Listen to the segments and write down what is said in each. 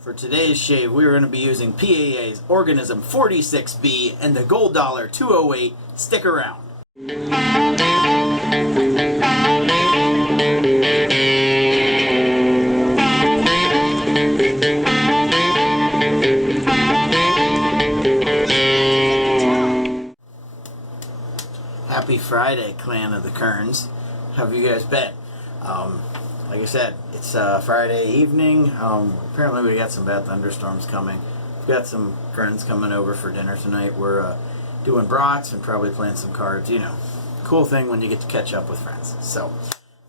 For today's shave, we're going to be using PAA's Organism 46B and the Gold Dollar 208. Stick around. Happy Friday, Clan of the Kerns. How have you guys been? Like I said, it's Friday evening. Apparently we got some bad thunderstorms coming. We've got some friends coming over for dinner tonight. We're doing brats and probably playing some cards. You know, cool thing when you get to catch up with friends. So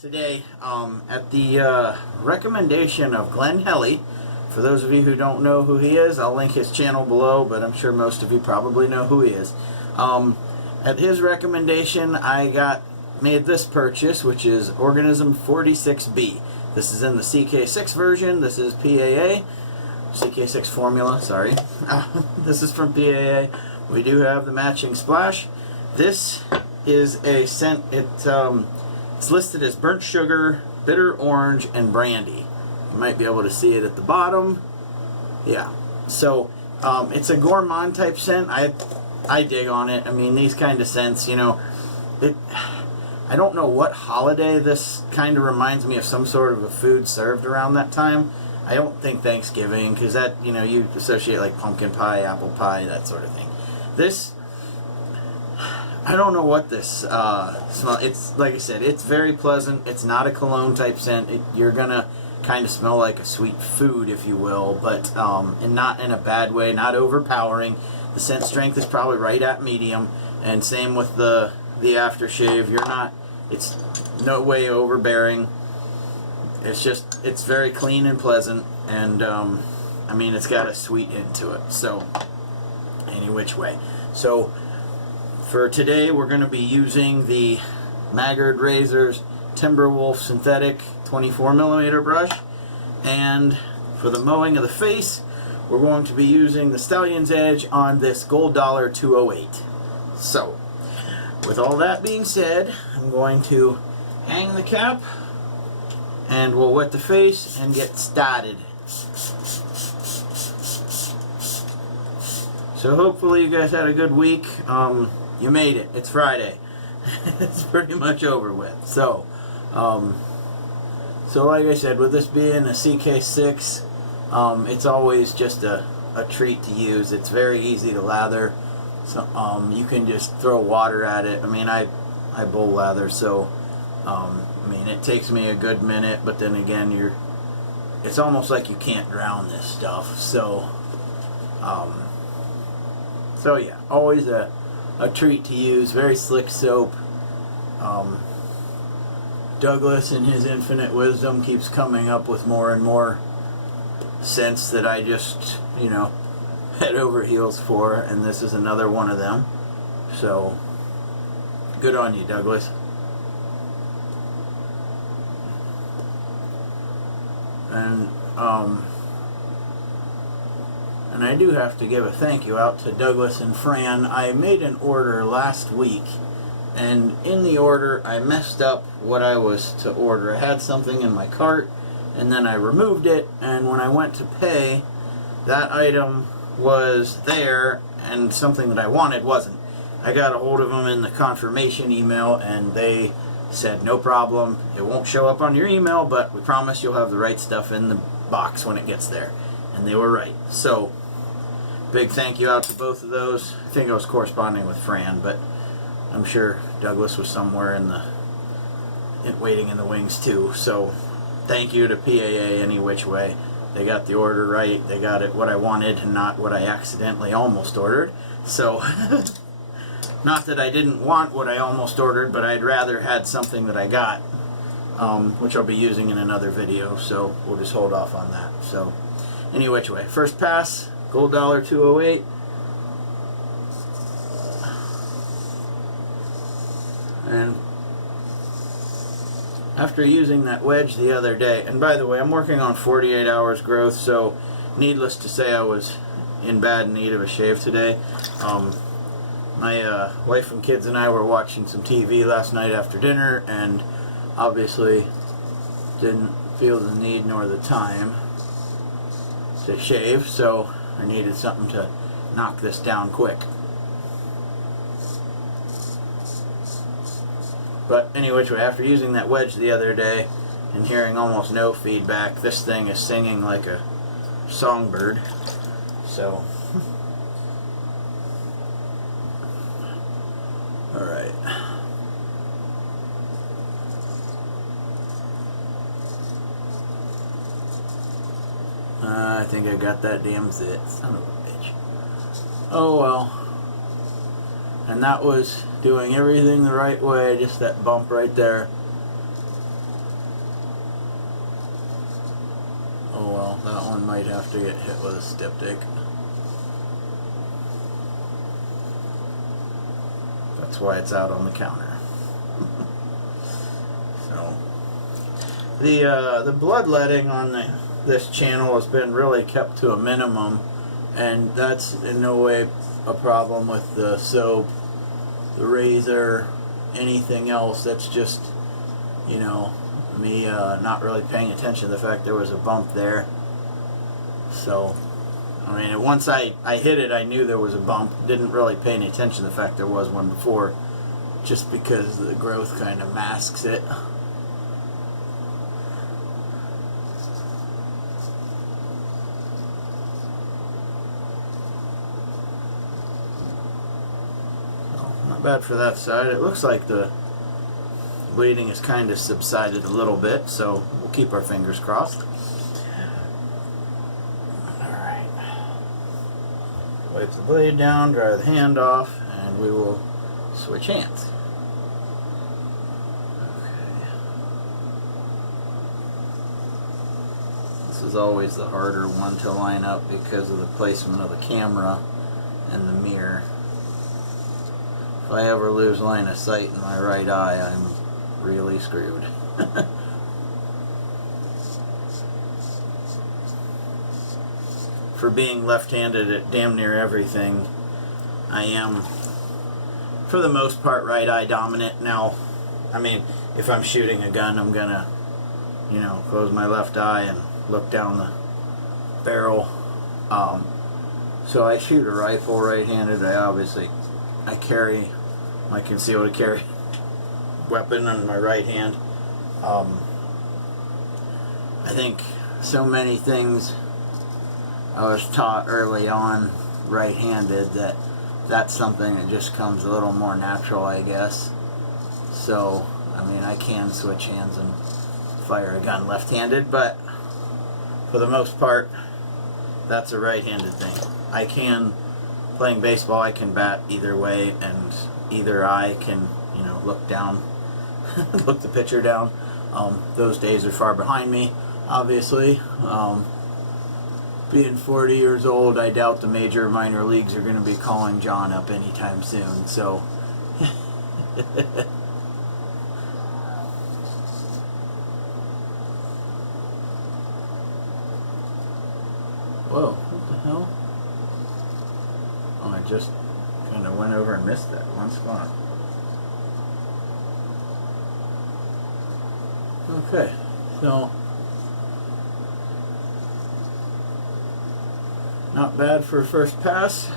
today, at the recommendation of Glenn Helly, for those of you who don't know who he is, I'll link his channel below, but I'm sure most of you probably know who he is. At his recommendation, I made this purchase, which is Organism 46B. This is in the CK6 version. This is PAA. CK6 formula, sorry. This is from PAA. We do have the matching splash. This is a scent, it's listed as burnt sugar, bitter orange, and brandy. You might be able to see it at the bottom. Yeah. So, it's a gourmand type scent. I dig on it. I mean, these kind of scents, you know, I don't know what holiday this kind of reminds me of, some sort of a food served around that time. I don't think Thanksgiving, because that, you know, you associate like pumpkin pie, apple pie, that sort of thing. This, I don't know what this smell. It's, like I said, it's very pleasant. It's not a cologne type scent. You're gonna kind of smell like a sweet food, if you will, but and not in a bad way, not overpowering. The scent strength is probably right at medium, and same with the aftershave. It's no way overbearing. It's just, it's very clean and pleasant, and I mean, it's got a sweet hint to it. So any which way. So for today, we're going to be using the Maggard Razors Timberwolf Synthetic 24mm brush, and for the mowing of the face, we're going to be using the Stallion's Edge on this Gold Dollar 208. So, with all that being said, I'm going to hang the cap, and we'll wet the face and get started. So hopefully you guys had a good week. You made it. It's Friday. It's pretty much over with. So like I said, with this being a CK6, it's always just a treat to use. It's very easy to lather. So you can just throw water at it. I mean, I bowl lather, so I mean, it takes me a good minute, but then again, it's almost like you can't drown this stuff. So yeah, always a treat to use. Very slick soap. Douglas, in his infinite wisdom, keeps coming up with more and more scents that I just, you know, head over heels for, and this is another one of them. So good on you, Douglas. And I do have to give a thank you out to Douglas and Fran. I made an order last week, and in the order I messed up what I was to order. I had something in my cart, and then I removed it, and when I went to pay, that item was there, and something that I wanted wasn't. I got a hold of them in the confirmation email, and they said, no problem, it won't show up on your email, but we promise you'll have the right stuff in the box when it gets there. And they were right. So, big thank you out to both of those. I think I was corresponding with Fran, but I'm sure Douglas was somewhere waiting in the wings too. So, thank you to PAA any which way. They got the order right. They got it what I wanted and not what I accidentally almost ordered. So, not that I didn't want what I almost ordered, but I'd rather had something that I got, which I'll be using in another video. So, we'll just hold off on that. So, any which way. First pass, Gold Dollar 208. And after using that wedge the other day, and by the way, I'm working on 48 hours growth, so needless to say I was in bad need of a shave today. My wife and kids and I were watching some TV last night after dinner, and obviously didn't feel the need nor the time to shave, so I needed something to knock this down quick. But any which way, after using that wedge the other day and hearing almost no feedback, this thing is singing like a songbird. So, alright. I think I got that damn zit. Son of a bitch. Oh well. And that was doing everything the right way, just that bump right there. Oh well, that one might have to get hit with a styptic. That's why it's out on the counter. So the bloodletting on this channel has been really kept to a minimum, and that's in no way a problem with the soap, the razor, anything else. That's just, you know, me not really paying attention to the fact there was a bump there. So, I mean, once I hit it, I knew there was a bump. Didn't really pay any attention to the fact there was one before, just because the growth kind of masks it. Not bad for that side. It looks like the bleeding has kind of subsided a little bit, so we'll keep our fingers crossed. Alright. Wipe the blade down, dry the hand off, and we will switch hands. Okay. This is always the harder one to line up because of the placement of the camera and the mirror. If I ever lose line of sight in my right eye, I'm really screwed. For being left-handed at damn near everything, I am, for the most part, right eye dominant. Now, I mean, if I'm shooting a gun, I'm gonna, you know, close my left eye and look down the barrel. So I shoot a rifle right-handed. I carry my concealed carry weapon on my right hand. I think so many things I was taught early on right-handed that's something that just comes a little more natural, I guess. So, I mean, I can switch hands and fire a gun left-handed, but for the most part, that's a right-handed thing. I can, playing baseball, I can bat either way, and either eye can, you know, look down, look the pitcher down. Those days are far behind me, obviously. Being 40 years old, I doubt the major or minor leagues are going to be calling John up anytime soon, so. Whoa, what the hell? Oh, I just kind of went over and missed that one spot. Okay, so not bad for a first pass.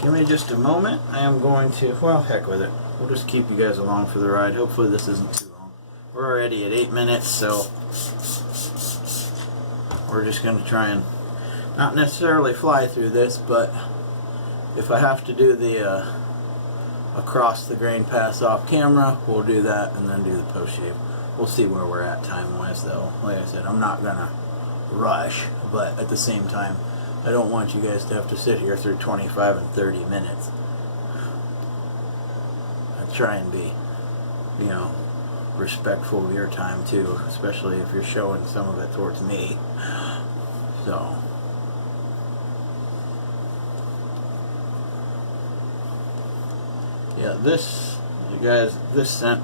Give me just a moment. I am going to, well, heck with it. We'll just keep you guys along for the ride. Hopefully this isn't too long. We're already at 8 minutes, so we're just going to try and not necessarily fly through this, but if I have to do the across the grain pass off camera, we'll do that and then do the post shave. We'll see where we're at time wise though. Like I said, I'm not gonna rush, but at the same time, I don't want you guys to have to sit here through 25 and 30 minutes. I try and be, you know, respectful of your time too, especially if you're showing some of it towards me. So. Yeah, this, you guys, this scent,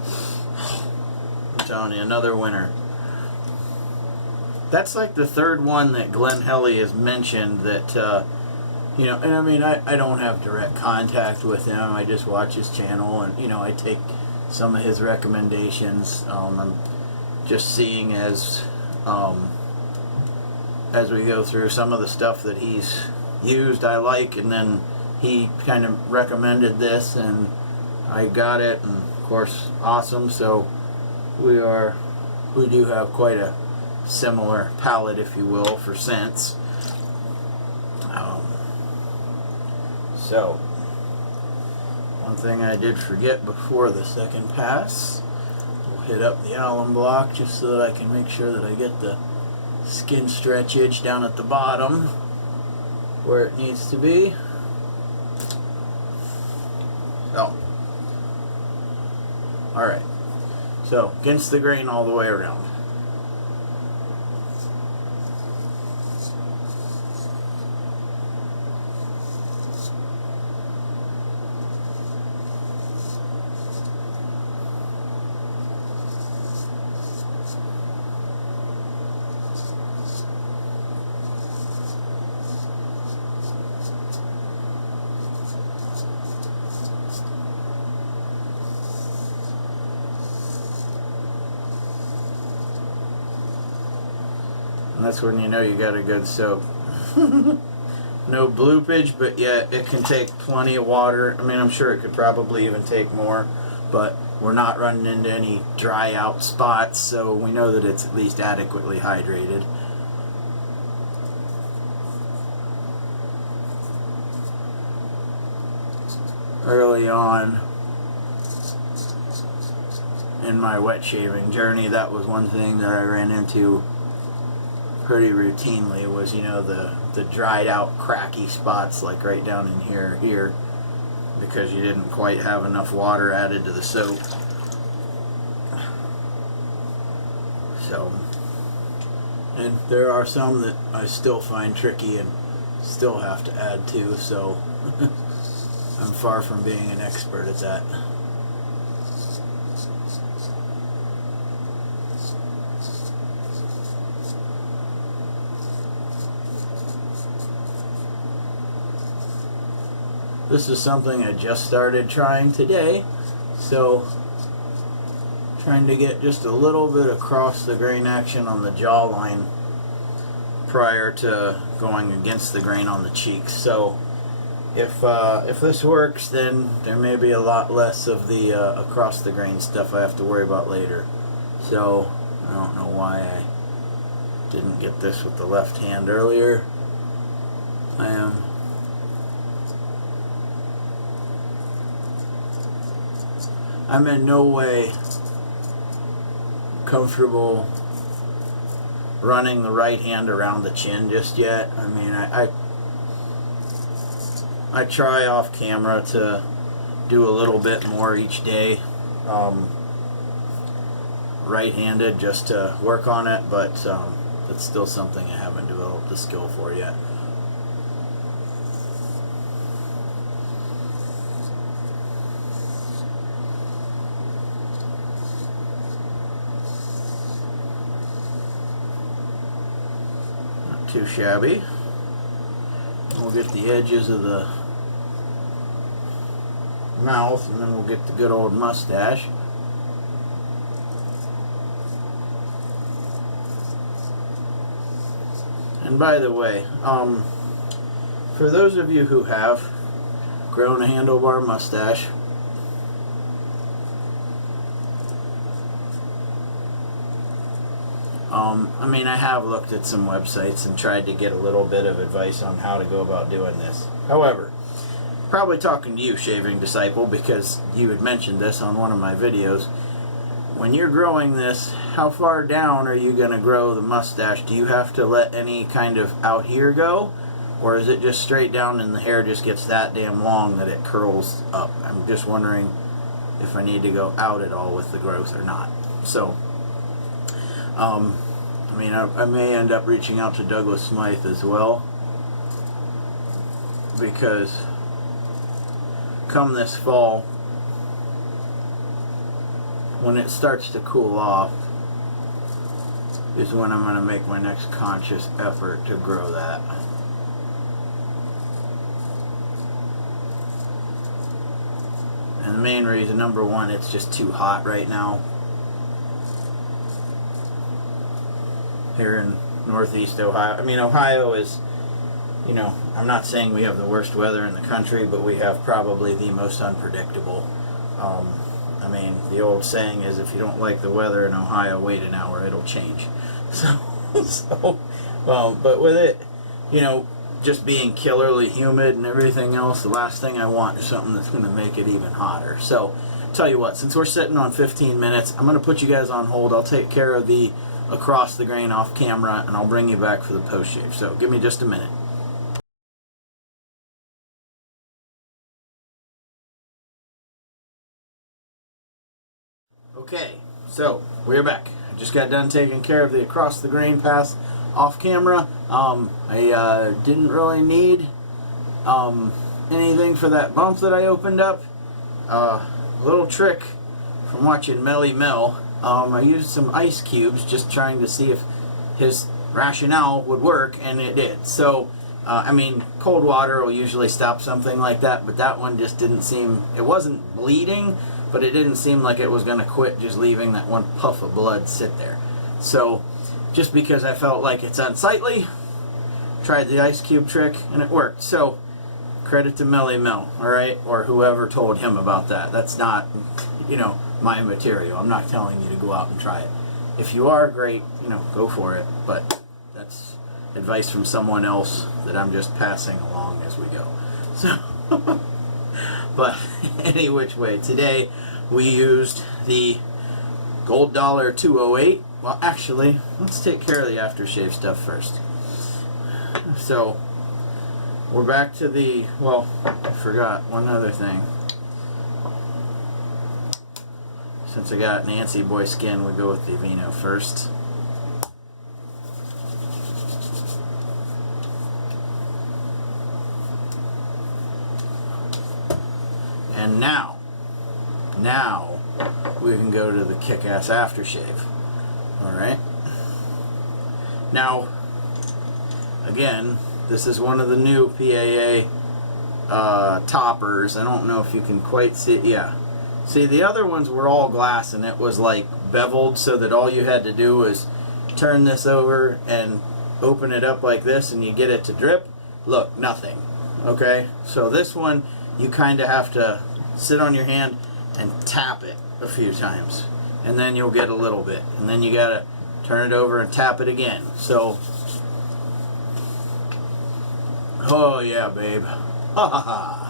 I'm telling you, another winner. That's like the third one that Glenn Helly has mentioned that, you know, and I mean, I don't have direct contact with him. I just watch his channel and, you know, I take some of his recommendations. I'm just seeing as, as we go through some of the stuff that he's used I like, and then he kind of recommended this and I got it, and of course awesome. So we do have quite a similar palette, if you will, for scents. So one thing I did forget before the second pass, we'll hit up the alum block just so that I can make sure that I get the skin stretchage down at the bottom where it needs to be. Oh, alright, so against the grain all the way around. And that's when you know you got a good soap. No bloopage, but yet it can take plenty of water. I mean, I'm sure it could probably even take more, but we're not running into any dry out spots, so we know that it's at least adequately hydrated. Early on in my wet shaving journey, that was one thing that I ran into pretty routinely, was, you know, the dried out cracky spots, like right down in here, because you didn't quite have enough water added to the soap. So, and there are some that I still find tricky and still have to add to, so I'm far from being an expert at that. This is something I just started trying today, so trying to get just a little bit across the grain action on the jawline prior to going against the grain on the cheeks. So if this works, then there may be a lot less of the across the grain stuff I have to worry about later. So I don't know why I didn't get this with the left hand earlier. I'm in no way comfortable running the right hand around the chin just yet. I mean, I try off camera to do a little bit more each day, right-handed, just to work on it, but it's still something I haven't developed the skill for yet. Too shabby. We'll get the edges of the mouth, and then we'll get the good old mustache. And by the way, for those of you who have grown a handlebar mustache, I mean, I have looked at some websites and tried to get a little bit of advice on how to go about doing this. However, probably talking to you, Shaving Disciple, because you had mentioned this on one of my videos. When you're growing this, how far down are you going to grow the mustache? Do you have to let any kind of out here go? Or is it just straight down and the hair just gets that damn long that it curls up? I'm just wondering if I need to go out at all with the growth or not. So, I mean, I may end up reaching out to Douglas Smythe as well, because come this fall, when it starts to cool off, is when I'm going to make my next conscious effort to grow that. And the main reason, number one, it's just too hot right now here in Northeast Ohio. I mean, Ohio is, you know, I'm not saying we have the worst weather in the country, but we have probably the most unpredictable. I mean, the old saying is, if you don't like the weather in Ohio, wait an hour, it'll change. But with it, you know, just being killerly humid and everything else, the last thing I want is something that's going to make it even hotter. So, tell you what, since we're sitting on 15 minutes, I'm going to put you guys on hold. I'll take care of the across the grain off camera, and I'll bring you back for the post shave. So, give me just a minute. Okay, so we're back. I just got done taking care of the across the grain pass off camera. I didn't really need anything for that bump that I opened up. Little trick from watching Melly Mel. I used some ice cubes just trying to see if his rationale would work, and it did. So, I mean, cold water will usually stop something like that, but that one just didn't seem, it wasn't bleeding, but it didn't seem like it was going to quit just leaving that one puff of blood sit there. So, just because I felt like it's unsightly, tried the ice cube trick, and it worked. So, credit to Melly Mel, alright? Or whoever told him about that. That's not, you know, my material. I'm not telling you to go out and try it. If you are, great, you know, go for it. But that's advice from someone else that I'm just passing along as we go. So, but any which way, today we used the Gold Dollar 208. Well, actually, let's take care of the aftershave stuff first. So, we're back to the, well, I forgot one other thing. Since I got Nancy Boy skin, we go with the Vino first. And now we can go to the kick-ass aftershave. Alright? Now, again, this is one of the new PAA toppers. I don't know if you can quite see it. Yeah. See, the other ones were all glass, and it was like beveled, so that all you had to do was turn this over and open it up like this, and you get it to drip. Look, nothing. Okay? So this one, you kind of have to sit on your hand and tap it a few times, and then you'll get a little bit, and then you gotta turn it over and tap it again. So, oh yeah, babe. Ha ha ha.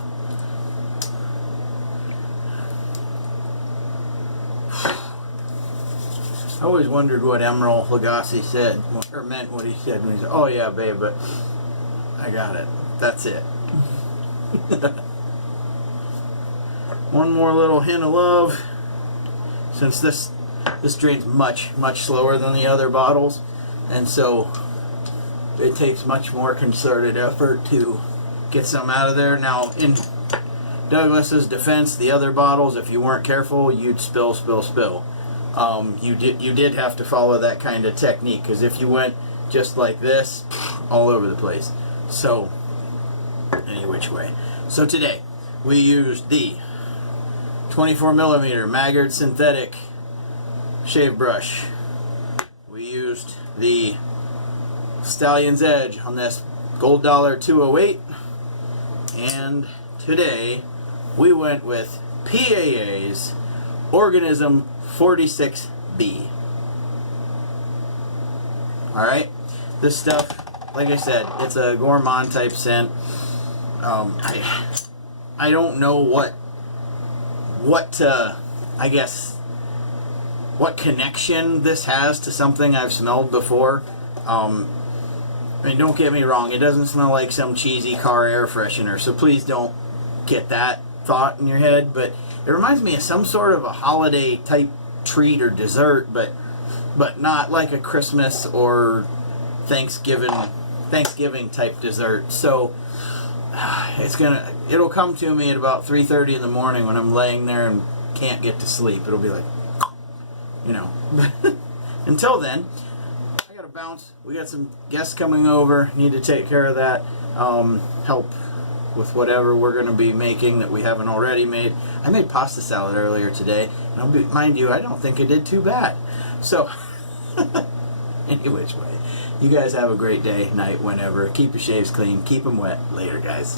I always wondered what Emeril Lagasse said, or meant what he said when he said, oh yeah, babe, but I got it. That's it. One more little hint of love. Since this drains much slower than the other bottles, and so it takes much more concerted effort to get some out of there. Now, in Douglas's defense, the other bottles, if you weren't careful, you'd spill. You did have to follow that kind of technique, because if you went just like this, all over the place. So, any which way. So today, we used the 24mm Maggard synthetic shave brush. We used the Stallion's Edge on this Gold Dollar 208, and today we went with PAA's Organism 46B. Alright, this stuff, like I said, it's a gourmand type scent. I don't know what I guess what connection this has to something I've smelled before. I mean, don't get me wrong, it doesn't smell like some cheesy car air freshener, so please don't get that thought in your head, but it reminds me of some sort of a holiday type treat or dessert, but not like a Christmas or Thanksgiving type dessert. So it'll come to me at about 3:30 in the morning when I'm laying there and can't get to sleep. It'll be like, you know. Until then, I gotta bounce. We got some guests coming over. Need to take care of that. Help with whatever we're going to be making that we haven't already made. I made pasta salad earlier today, and mind you, I don't think I did too bad. So, any which way. You guys have a great day, night, whenever. Keep your shaves clean. Keep them wet. Later, guys.